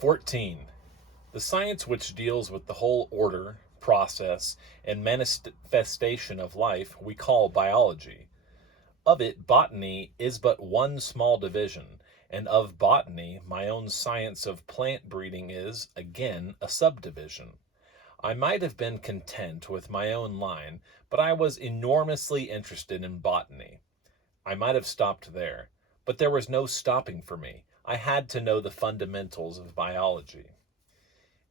14. The science which deals with the whole order, process, and manifestation of life we call biology. Of it, botany is but one small division, and of botany, my own science of plant breeding is, again, a subdivision. I might have been content with my own line, but I was enormously interested in botany. I might have stopped there, but there was no stopping for me. I had to know the fundamentals of biology.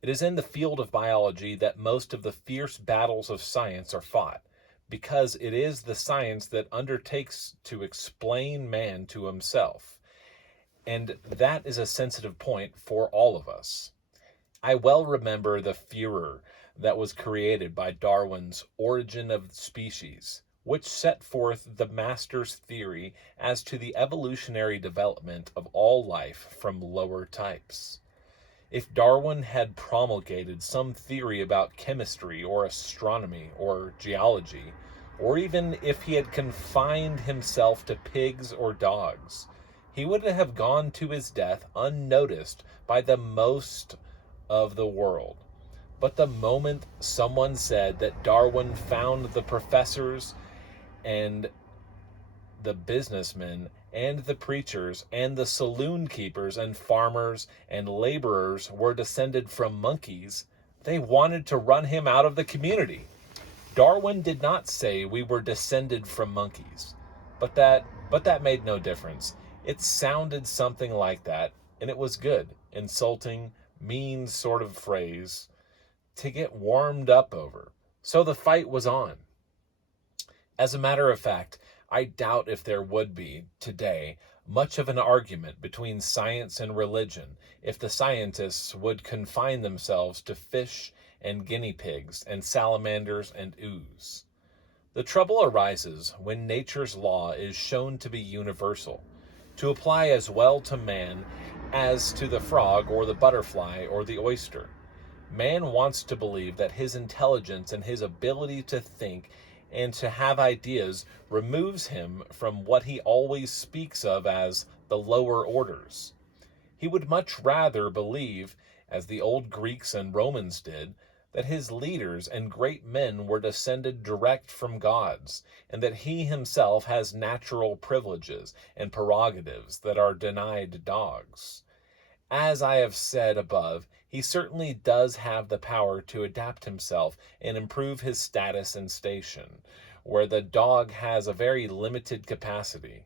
It is in the field of biology that most of the fierce battles of science are fought, because it is the science that undertakes to explain man to himself, and that is a sensitive point for all of us. I well remember the furor that was created by Darwin's Origin of Species, which set forth the master's theory as to the evolutionary development of all life from lower types. If Darwin had promulgated some theory about chemistry or astronomy or geology, or even if he had confined himself to pigs or dogs, he would have gone to his death unnoticed by the most of the world. But the moment someone said that Darwin found the professors and the businessmen and the preachers and the saloon keepers and farmers and laborers were descended from monkeys, they wanted to run him out of the community. Darwin did not say we were descended from monkeys, but that made no difference. It sounded something like that, and it was good, insulting, mean sort of phrase to get warmed up over. So the fight was on. As a matter of fact, I doubt if there would be, today, much of an argument between science and religion if the scientists would confine themselves to fish and guinea pigs and salamanders and ooze. The trouble arises when nature's law is shown to be universal, to apply as well to man as to the frog or the butterfly or the oyster. Man wants to believe that his intelligence and his ability to think and to have ideas removes him from what he always speaks of as the lower orders. He would much rather believe, as the old Greeks and Romans did, that his leaders and great men were descended direct from gods, and that he himself has natural privileges and prerogatives that are denied dogs. As I have said above, he certainly does have the power to adapt himself and improve his status and station, where the dog has a very limited capacity.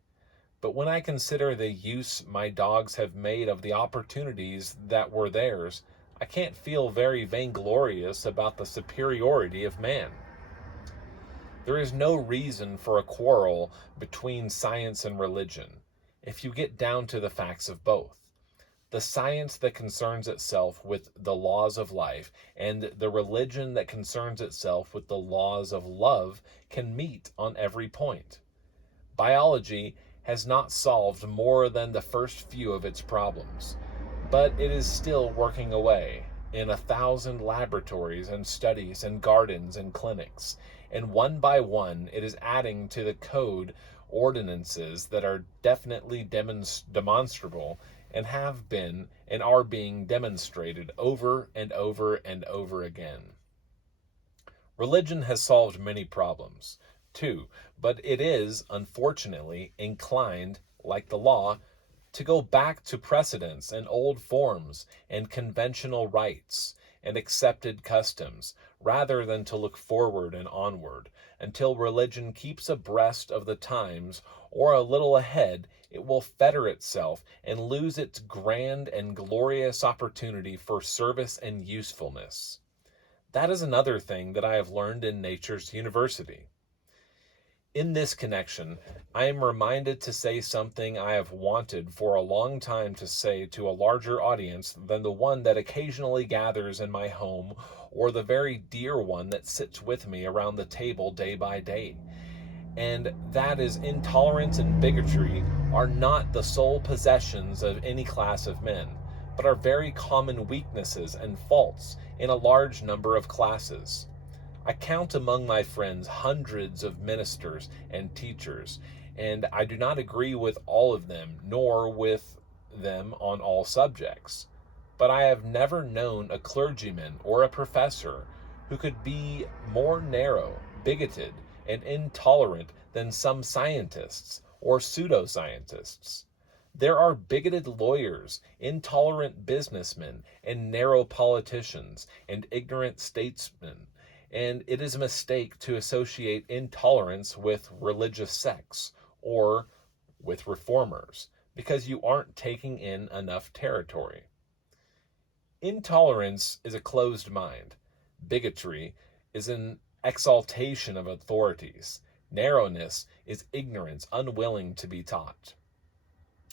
But when I consider the use my dogs have made of the opportunities that were theirs, I can't feel very vainglorious about the superiority of man. There is no reason for a quarrel between science and religion, if you get down to the facts of both. The science that concerns itself with the laws of life and the religion that concerns itself with the laws of love can meet on every point. Biology has not solved more than the first few of its problems, but it is still working away in 1,000 laboratories and studies and gardens and clinics, and one by one it is adding to the code ordinances that are definitely demonstrable and have been and are being demonstrated over and over and over again. Religion has solved many problems, too, but it is, unfortunately, inclined, like the law, to go back to precedents and old forms and conventional rites and accepted customs, rather than to look forward and onward, until religion keeps abreast of the times or a little ahead. It will fetter itself and lose its grand and glorious opportunity for service and usefulness. That is another thing that I have learned in Nature's University. In this connection, I am reminded to say something I have wanted for a long time to say to a larger audience than the one that occasionally gathers in my home or the very dear one that sits with me around the table day by day. And that is, intolerance and bigotry are not the sole possessions of any class of men, but are very common weaknesses and faults in a large number of classes. I count among my friends hundreds of ministers and teachers, and I do not agree with all of them, nor with them on all subjects. but I have never known a clergyman or a professor who could be more narrow, bigoted, and intolerant than some scientists or pseudoscientists. There are bigoted lawyers, intolerant businessmen, and narrow politicians, and ignorant statesmen, and it is a mistake to associate intolerance with religious sects or with reformers, because you aren't taking in enough territory. Intolerance is a closed mind. Bigotry is an exaltation of authorities. Narrowness is ignorance, unwilling to be taught.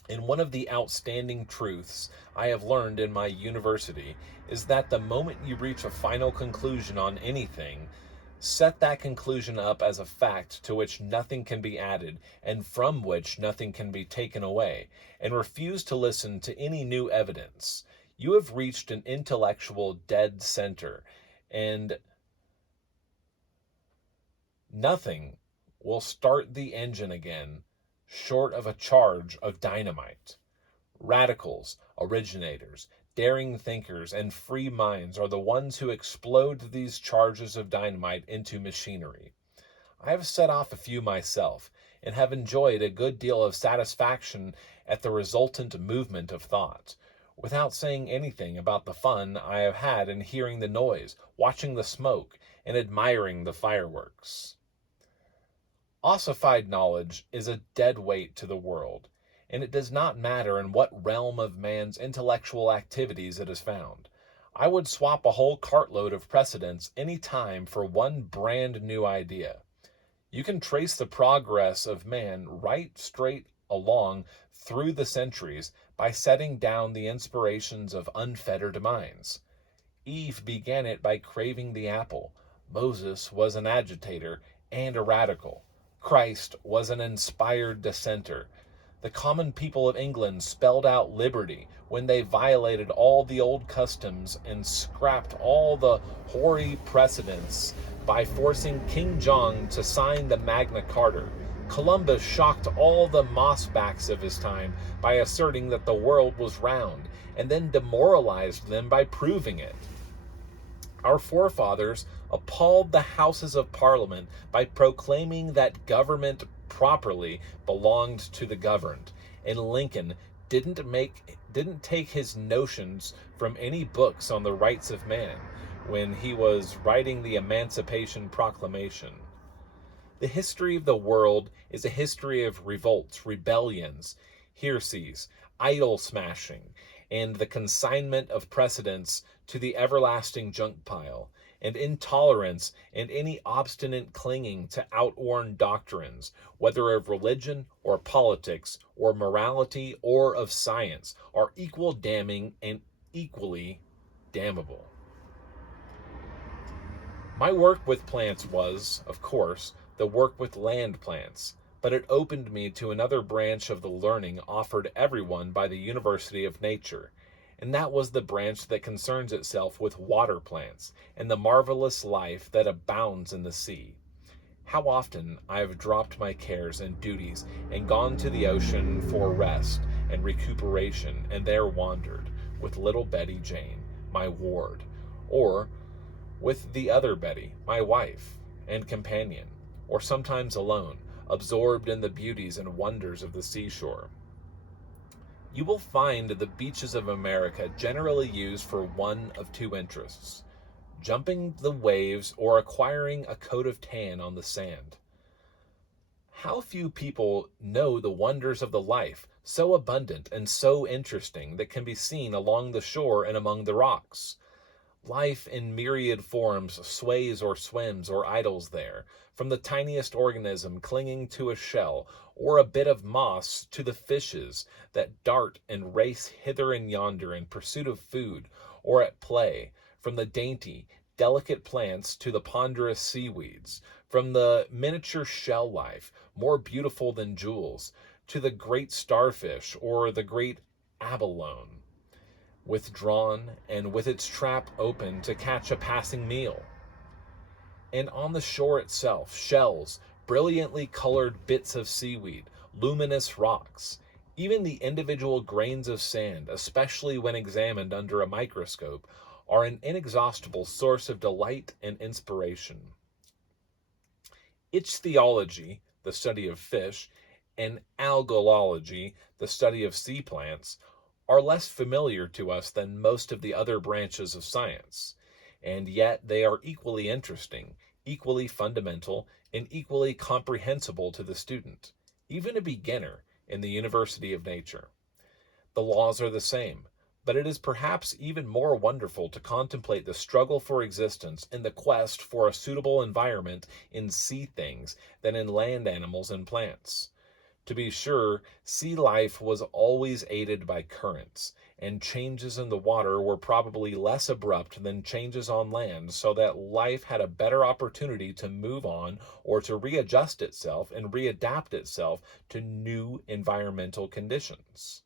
And one of the outstanding truths I have learned in my university is that the moment you reach a final conclusion on anything, set that conclusion up as a fact to which nothing can be added and from which nothing can be taken away, and refuse to listen to any new evidence. You have reached an intellectual dead center, and nothing will start the engine again short of a charge of dynamite. Radicals, originators, daring thinkers, and free minds are the ones who explode these charges of dynamite into machinery. I have set off a few myself, and have enjoyed a good deal of satisfaction at the resultant movement of thought, without saying anything about the fun I have had in hearing the noise, watching the smoke, and admiring the fireworks. Ossified knowledge is a dead weight to the world, and it does not matter in what realm of man's intellectual activities it is found. I would swap a whole cartload of precedents any time for one brand new idea. You can trace the progress of man right straight along through the centuries by setting down the inspirations of unfettered minds. Eve began it by craving the apple. Moses was an agitator and a radical. Christ was an inspired dissenter. The common people of England spelled out liberty when they violated all the old customs and scrapped all the hoary precedents by forcing King John to sign the Magna Carta. Columbus shocked all the mossbacks of his time by asserting that the world was round, and then demoralized them by proving it. Our forefathers appalled the Houses of Parliament by proclaiming that government properly belonged to the governed, and Lincoln didn't take his notions from any books on the rights of man when he was writing the Emancipation Proclamation. The history of the world is a history of revolts, rebellions, heresies, idol smashing, and the consignment of precedents to the everlasting junk pile, and intolerance and any obstinate clinging to outworn doctrines, whether of religion or politics or morality or of science, are equal damning and equally damnable. My work with plants was, of course, the work with land plants, but it opened me to another branch of the learning offered everyone by the University of Nature, and that was the branch that concerns itself with water plants and the marvelous life that abounds in the sea. How often I have dropped my cares and duties and gone to the ocean for rest and recuperation, and there wandered with little Betty Jane, my ward, or with the other Betty, my wife and companion, or sometimes alone, absorbed in the beauties and wonders of the seashore. You will find the beaches of America generally used for one of two interests: jumping the waves or acquiring a coat of tan on the sand. How few people know the wonders of the life, so abundant and so interesting, that can be seen along the shore and among the rocks. Life in myriad forms sways or swims or idles there, from the tiniest organism clinging to a shell or a bit of moss to the fishes that dart and race hither and yonder in pursuit of food or at play, from the dainty, delicate plants to the ponderous seaweeds, from the miniature shell life, more beautiful than jewels, to the great starfish or the great abalone, withdrawn and with its trap open to catch a passing meal. And on the shore itself, shells, brilliantly colored bits of seaweed, luminous rocks, Even the individual grains of sand, especially when examined under a microscope, are an inexhaustible source of delight and inspiration. Ichthyology, the study of fish, and algology, the study of sea plants, are less familiar to us than most of the other branches of science, and yet they are equally interesting, equally fundamental, and equally comprehensible to the student, even a beginner in the University of Nature. The laws are the same, but it is perhaps even more wonderful to contemplate the struggle for existence in the quest for a suitable environment in sea things than in land animals and plants. To be sure, sea life was always aided by currents, and changes in the water were probably less abrupt than changes on land, so that life had a better opportunity to move on or to readjust itself and readapt itself to new environmental conditions.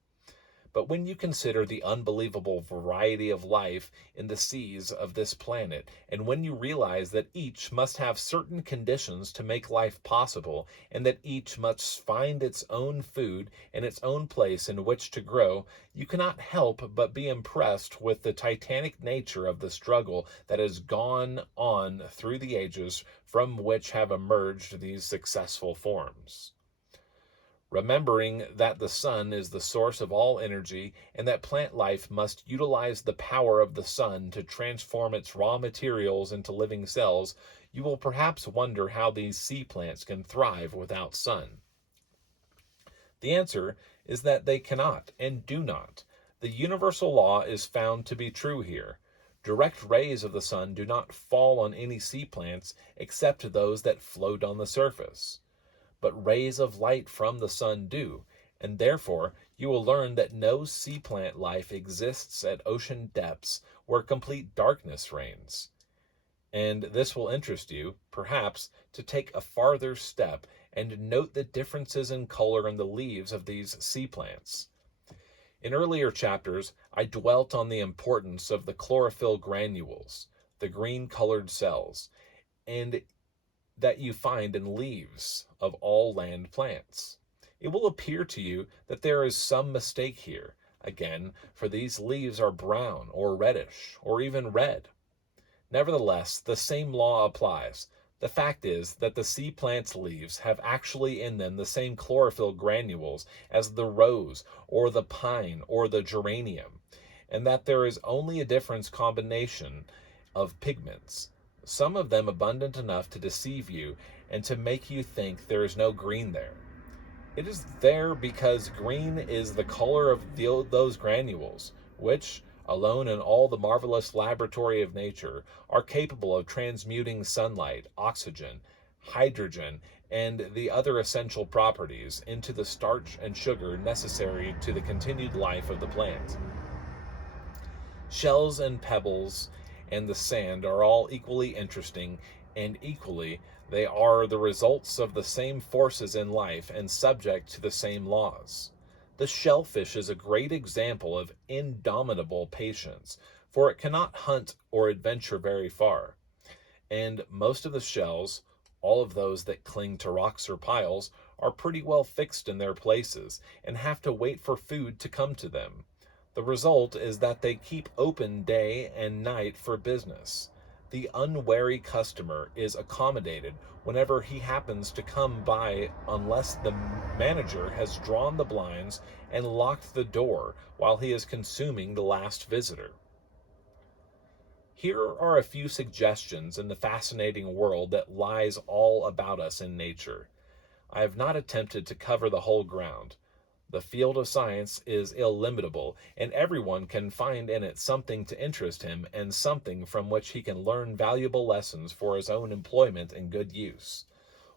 But when you consider the unbelievable variety of life in the seas of this planet, and when you realize that each must have certain conditions to make life possible, and that each must find its own food and its own place in which to grow, you cannot help but be impressed with the titanic nature of the struggle that has gone on through the ages from which have emerged these successful forms. Remembering that the sun is the source of all energy and that plant life must utilize the power of the sun to transform its raw materials into living cells, you will perhaps wonder how these sea plants can thrive without sun. The answer is that they cannot and do not. The universal law is found to be true here. Direct rays of the sun do not fall on any sea plants except those that float on the surface. But rays of light from the sun do, and therefore you will learn that no sea plant life exists at ocean depths where complete darkness reigns. And this will interest you, perhaps, to take a farther step and note the differences in color in the leaves of these sea plants. In earlier chapters, I dwelt on the importance of the chlorophyll granules, the green-colored cells, and that you find in leaves of all land plants. It will appear to you that there is some mistake here, again, for these leaves are brown or reddish or even red. Nevertheless, the same law applies. The fact is that the sea plant's leaves have actually in them the same chlorophyll granules as the rose or the pine or the geranium, and that there is only a different combination of pigments, some of them abundant enough to deceive you and to make you think there is no green there. It is there because green is the color of those granules, which, alone in all the marvelous laboratory of nature, are capable of transmuting sunlight, oxygen, hydrogen, and the other essential properties into the starch and sugar necessary to the continued life of the plant. Shells and pebbles and the sand are all equally interesting, and equally they are the results of the same forces in life and subject to the same laws. The shellfish is a great example of indomitable patience, for it cannot hunt or adventure very far. And most of the shells, all of those that cling to rocks or piles, are pretty well fixed in their places and have to wait for food to come to them. The result is that they keep open day and night for business. The unwary customer is accommodated whenever he happens to come by unless the manager has drawn the blinds and locked the door while he is consuming the last visitor. Here are a few suggestions in the fascinating world that lies all about us in nature. I have not attempted to cover the whole ground. The field of science is illimitable, and everyone can find in it something to interest him and something from which he can learn valuable lessons for his own employment and good use.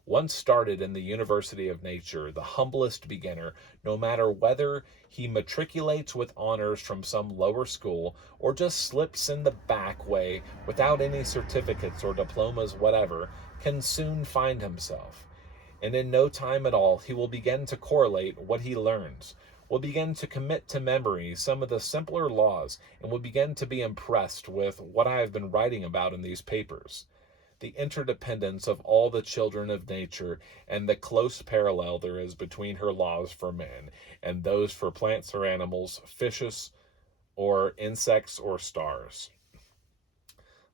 Once started in the University of Nature, the humblest beginner, no matter whether he matriculates with honors from some lower school or just slips in the back way without any certificates or diplomas whatever, can soon find himself. And in no time at all, he will begin to correlate what he learns, will begin to commit to memory some of the simpler laws, and will begin to be impressed with what I have been writing about in these papers. the interdependence of all the children of nature, and the close parallel there is between her laws for man and those for plants or animals, fishes or insects or stars.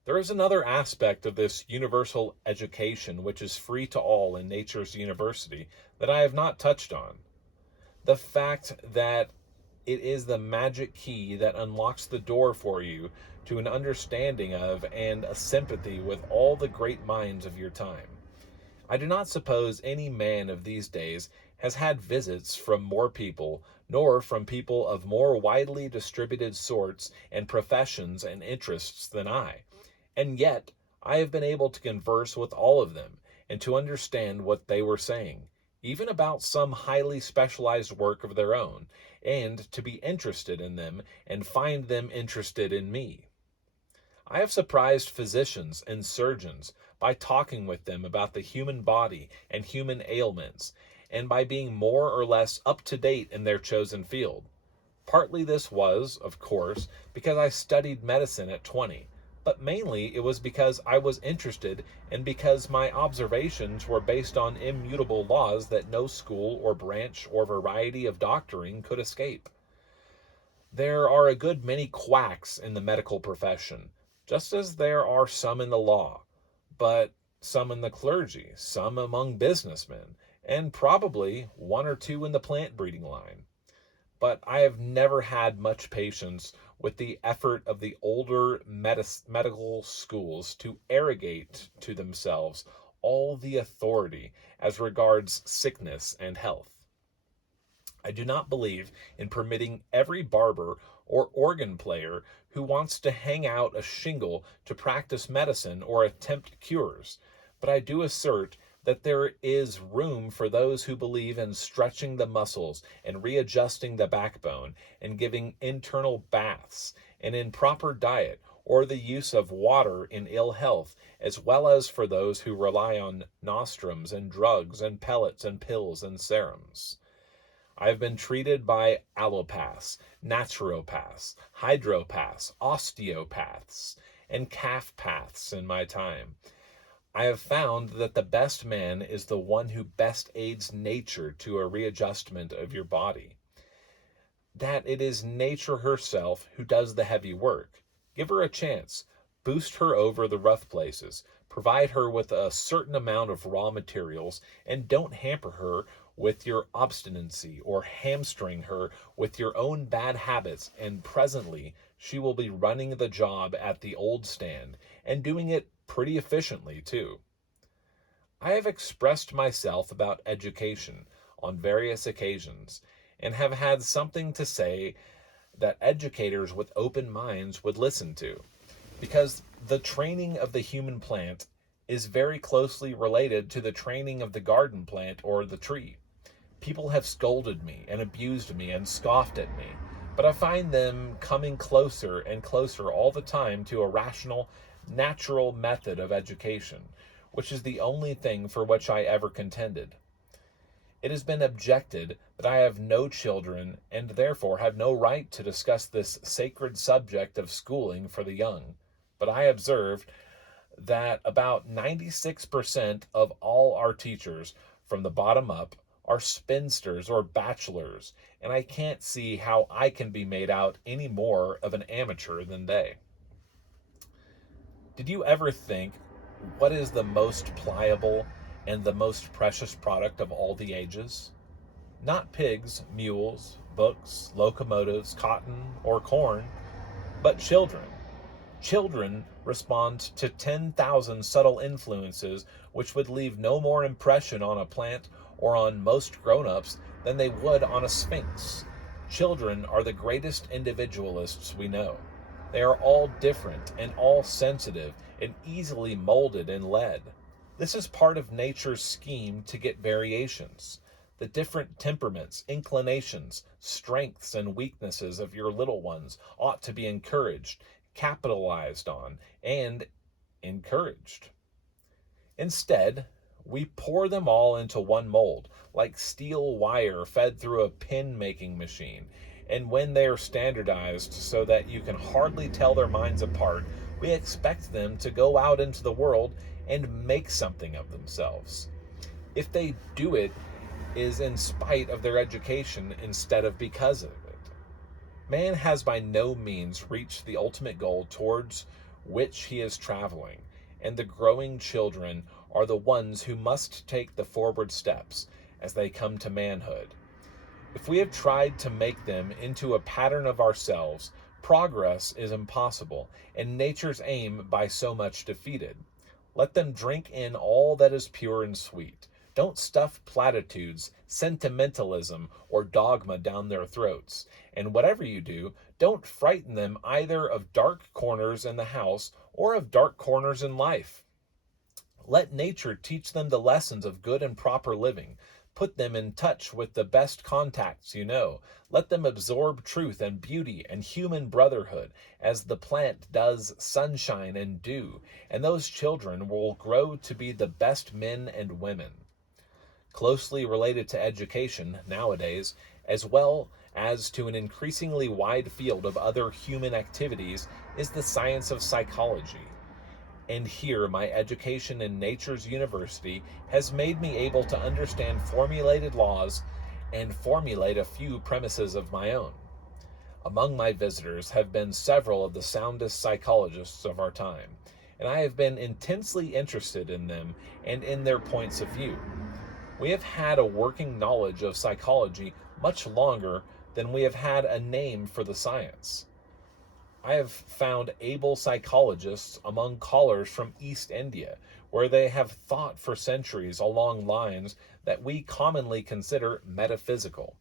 There is another aspect of this universal education which is free to all in nature's university that I have not touched on. The fact that it is the magic key that unlocks the door for you to an understanding of and a sympathy with all the great minds of your time. I do not suppose any man of these days has had visits from more people, nor from people of more widely distributed sorts and professions and interests than I. And yet, I have been able to converse with all of them and to understand what they were saying, even about some highly specialized work of their own, and to be interested in them and find them interested in me. I have surprised physicians and surgeons by talking with them about the human body and human ailments, and by being more or less up to date in their chosen field. Partly this was, of course, because I studied medicine at 20, but mainly it was because I was interested and because my observations were based on immutable laws that no school or branch or variety of doctoring could escape. There are a good many quacks in the medical profession, just as there are some in the law, but some in the clergy, some among businessmen, and probably one or two in the plant breeding line. But I have never had much patience with the effort of the older medical schools to arrogate to themselves all the authority as regards sickness and health. I do not believe in permitting every barber or organ player who wants to hang out a shingle to practice medicine or attempt cures, but I do assert that there is room for those who believe in stretching the muscles and readjusting the backbone and giving internal baths and in proper diet or the use of water in ill health, as well as for those who rely on nostrums and drugs and pellets and pills and serums. I have been treated by allopaths, naturopaths, hydropaths, osteopaths, and calf paths in my time. I have found that the best man is the one who best aids nature to a readjustment of your body. That it is nature herself who does the heavy work. Give her a chance. Boost her over the rough places. Provide her with a certain amount of raw materials, and don't hamper her with your obstinacy or hamstring her with your own bad habits, and presently she will be running the job at the old stand, and doing it pretty efficiently too. I have expressed myself about education on various occasions, and have had something to say that educators with open minds would listen to, because the training of the human plant is very closely related to the training of the garden plant or the tree. People have scolded me and abused me and scoffed at me, but I find them coming closer and closer all the time to a rational, natural method of education, which is the only thing for which I ever contended. It has been objected that I have no children and therefore have no right to discuss this sacred subject of schooling for the young, but I observed that about 96% of all our teachers, from the bottom up, are spinsters or bachelors, and I can't see how I can be made out any more of an amateur than they. Did you ever think, what is the most pliable and the most precious product of all the ages? Not pigs, mules, books, locomotives, cotton, or corn, but children. Children respond to 10,000 subtle influences which would leave no more impression on a plant or on most grown-ups than they would on a sphinx. Children are the greatest individualists we know. They are all different and all sensitive and easily molded and led. This is part of nature's scheme to get variations. The different temperaments, inclinations, strengths, and weaknesses of your little ones ought to be encouraged, capitalized on, and encouraged. Instead, we pour them all into one mold, like steel wire fed through a pin-making machine, and when they are standardized so that you can hardly tell their minds apart, we expect them to go out into the world and make something of themselves. If they do it, is in spite of their education instead of because of it. Man has by no means reached the ultimate goal towards which he is traveling, and the growing children are the ones who must take the forward steps as they come to manhood. If we have tried to make them into a pattern of ourselves, progress is impossible, and nature's aim by so much defeated. Let them drink in all that is pure and sweet. Don't stuff platitudes, sentimentalism, or dogma down their throats. And whatever you do, don't frighten them either of dark corners in the house or of dark corners in life. Let nature teach them the lessons of good and proper living. Put them in touch with the best contacts you know. Let them absorb truth and beauty and human brotherhood as the plant does sunshine and dew, and those children will grow to be the best men and women. Closely related to education nowadays, as well as to an increasingly wide field of other human activities, is the science of psychology. And here, my education in Nature's University has made me able to understand formulated laws and formulate a few premises of my own. Among my visitors have been several of the soundest psychologists of our time, and I have been intensely interested in them and in their points of view. We have had a working knowledge of psychology much longer than we have had a name for the science. I have found able psychologists among callers from East India, where they have thought for centuries along lines that we commonly consider metaphysical.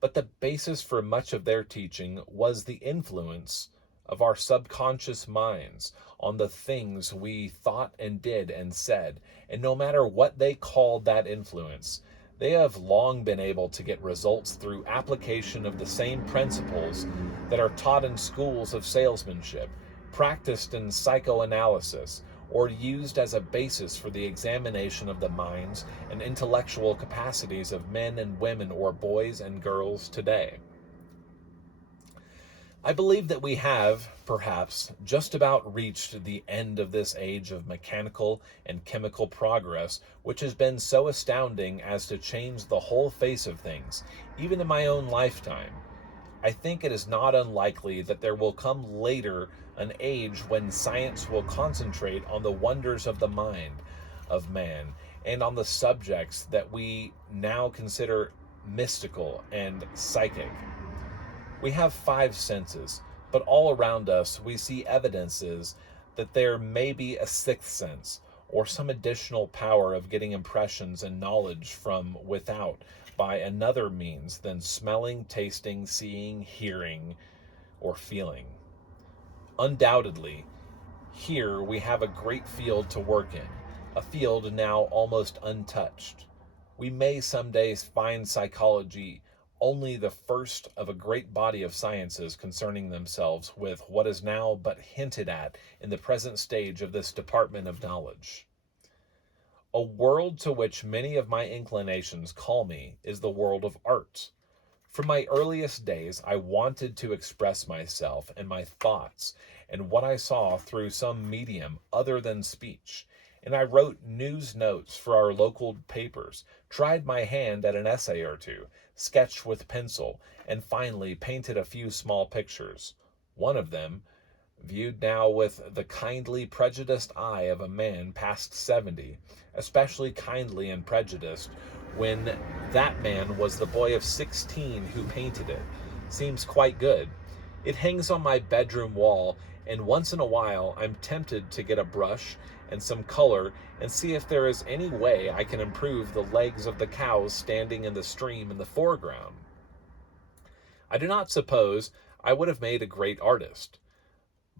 But the basis for much of their teaching was the influence of our subconscious minds on the things we thought and did and said, and no matter what they called that influence, they have long been able to get results through application of the same principles that are taught in schools of salesmanship, practiced in psychoanalysis, or used as a basis for the examination of the minds and intellectual capacities of men and women or boys and girls today. I believe that we have, perhaps, just about reached the end of this age of mechanical and chemical progress, which has been so astounding as to change the whole face of things, even in my own lifetime. I think it is not unlikely that there will come later an age when science will concentrate on the wonders of the mind of man and on the subjects that we now consider mystical and psychic. We have 5 senses, but all around us we see evidences that there may be a 6th sense, or some additional power of getting impressions and knowledge from without by another means than smelling, tasting, seeing, hearing, or feeling. Undoubtedly, here we have a great field to work in, a field now almost untouched. We may someday find psychology only the first of a great body of sciences concerning themselves with what is now but hinted at in the present stage of this department of knowledge. A world to which many of my inclinations call me is the world of art. From my earliest days, I wanted to express myself and my thoughts and what I saw through some medium other than speech, and I wrote news notes for our local papers, tried my hand at an essay or two, sketched with pencil, and finally painted a few small pictures. One of them, viewed now with the kindly, prejudiced eye of a man past 70, especially kindly and prejudiced when that man was the boy of 16 who painted it, seems quite good. It hangs on my bedroom wall, and once in a while I'm tempted to get a brush and some color and see if there is any way I can improve the legs of the cows standing in the stream in the foreground. I do not suppose I would have made a great artist,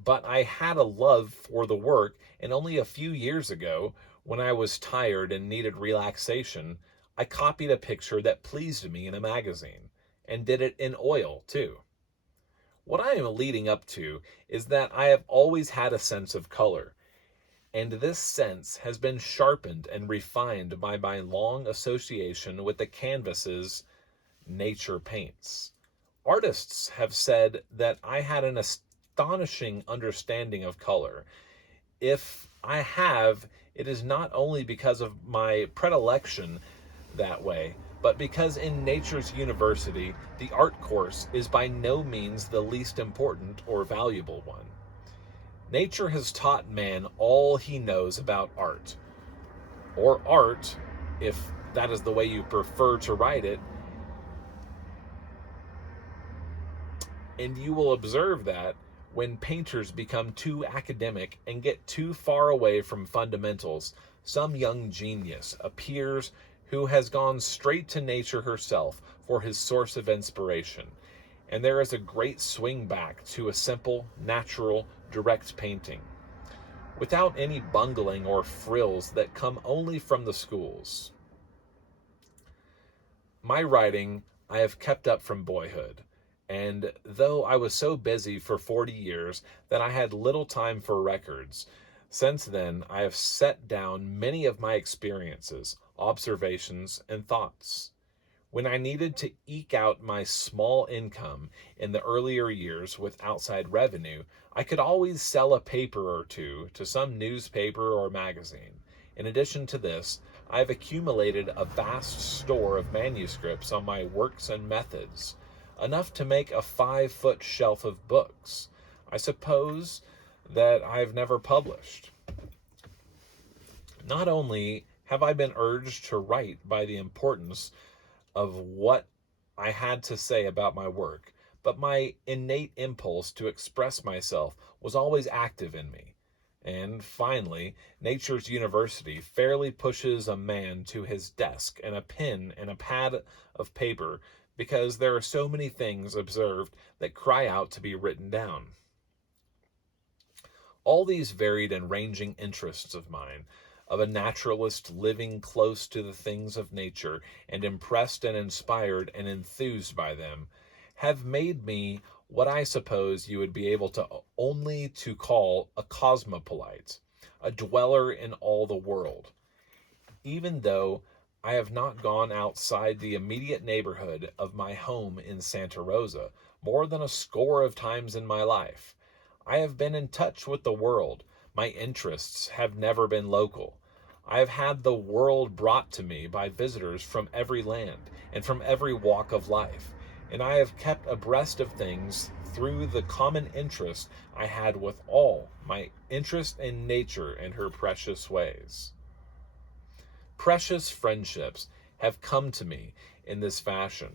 but I had a love for the work, and only a few years ago, when I was tired and needed relaxation, I copied a picture that pleased me in a magazine, and did it in oil, too. What I am leading up to is that I have always had a sense of color, and this sense has been sharpened and refined by my long association with the canvases nature paints. Artists have said that I had an astonishing understanding of color, if I have, it is not only because of my predilection that way, but because in Nature's University, the art course is by no means the least important or valuable one. Nature has taught man all he knows about art, or art, if that is the way you prefer to write it, and you will observe that when painters become too academic and get too far away from fundamentals, some young genius appears who has gone straight to nature herself for his source of inspiration. And there is a great swing back to a simple, natural, direct painting, without any bungling or frills that come only from the schools. My writing I have kept up from boyhood, and though I was so busy for 40 years that I had little time for records, since then I have set down many of my experiences, observations, and thoughts. When I needed to eke out my small income in the earlier years with outside revenue, I could always sell a paper or two to some newspaper or magazine. In addition to this, I have accumulated a vast store of manuscripts on my works and methods, enough to make a 5-foot shelf of books, I suppose, that I've never published. Not only have I been urged to write by the importance of what I had to say about my work, but my innate impulse to express myself was always active in me. And finally, Nature's University fairly pushes a man to his desk and a pen and a pad of paper because there are so many things observed that cry out to be written down. All these varied and ranging interests of mine, of a naturalist living close to the things of nature and impressed and inspired and enthused by them, have made me what I suppose you would be able to only to call a cosmopolite, a dweller in all the world. Even though I have not gone outside the immediate neighborhood of my home in Santa Rosa more than a score of times in my life, I have been in touch with the world. My interests have never been local. I have had the world brought to me by visitors from every land and from every walk of life, and I have kept abreast of things through the common interest I had with all, my interest in nature and her precious ways. Precious friendships have come to me in this fashion.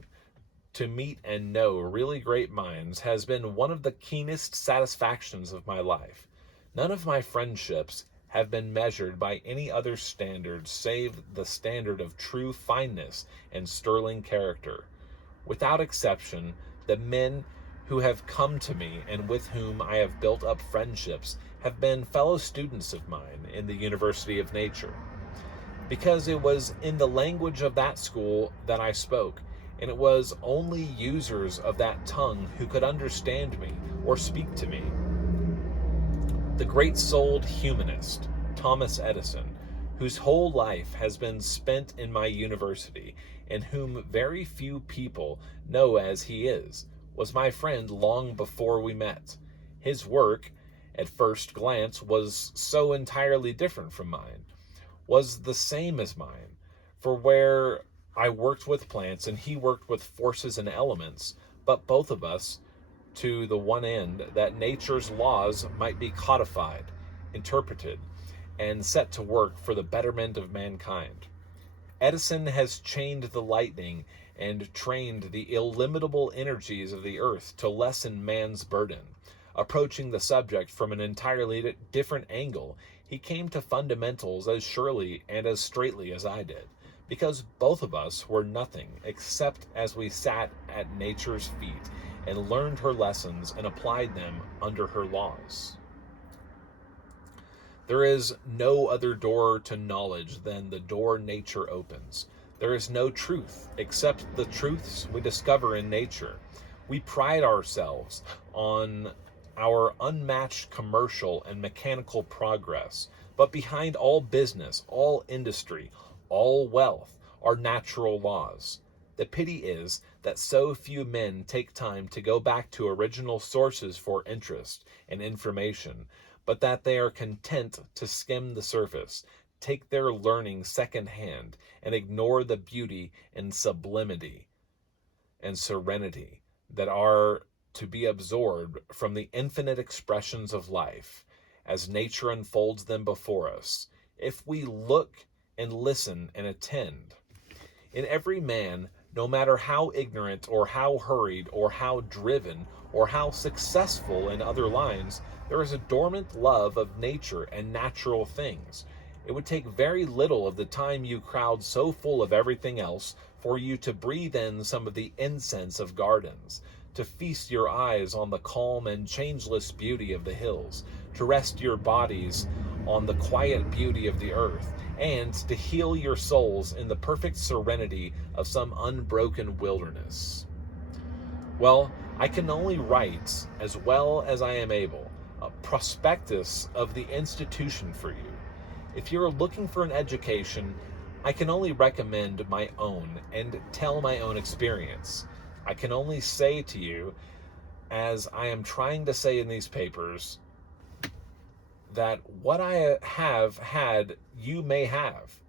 To meet and know really great minds has been one of the keenest satisfactions of my life. None of my friendships have been measured by any other standard save the standard of true fineness and sterling character. Without exception, the men who have come to me and with whom I have built up friendships have been fellow students of mine in the University of Nature, because it was in the language of that school that I spoke, and it was only users of that tongue who could understand me or speak to me. The great-souled humanist, Thomas Edison, whose whole life has been spent in my university, and whom very few people know as he is, was my friend long before we met. His work, at first glance, was so entirely different from mine, was the same as mine, for where I worked with plants and he worked with forces and elements, but both of us to the one end that nature's laws might be codified, interpreted, and set to work for the betterment of mankind. Edison has chained the lightning and trained the illimitable energies of the earth to lessen man's burden. Approaching the subject from an entirely different angle, he came to fundamentals as surely and as straightly as I did, because both of us were nothing except as we sat at nature's feet and learned her lessons and applied them under her laws. There is no other door to knowledge than the door nature opens. There is no truth except the truths we discover in nature. We pride ourselves on our unmatched commercial and mechanical progress, but behind all business, all industry, all wealth are natural laws. The pity is that so few men take time to go back to original sources for interest and information, but that they are content to skim the surface, take their learning secondhand, and ignore the beauty and sublimity and serenity that are to be absorbed from the infinite expressions of life as nature unfolds them before us, if we look and listen and attend. In every man, no matter how ignorant or how hurried or how driven or how successful in other lines, there is a dormant love of nature and natural things. It would take very little of the time you crowd so full of everything else for you to breathe in some of the incense of gardens, to feast your eyes on the calm and changeless beauty of the hills, to rest your bodies on the quiet beauty of the earth, and to heal your souls in the perfect serenity of some unbroken wilderness. Well, I can only write, as well as I am able, a prospectus of the institution for you. If you're looking for an education, I can only recommend my own and tell my own experience. I can only say to you, as I am trying to say in these papers, that what I have had, you may have.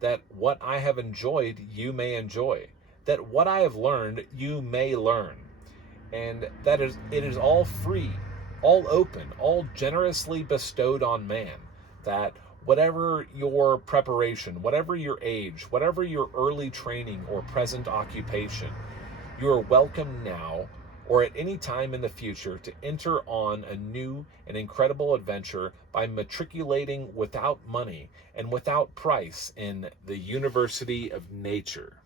That what I have enjoyed, you may enjoy. That what I have learned, you may learn. And that it is all free, all open, all generously bestowed on man. That whatever your preparation, whatever your age, whatever your early training or present occupation, you are welcome now or at any time in the future to enter on a new and incredible adventure by matriculating without money and without price in the University of Nature.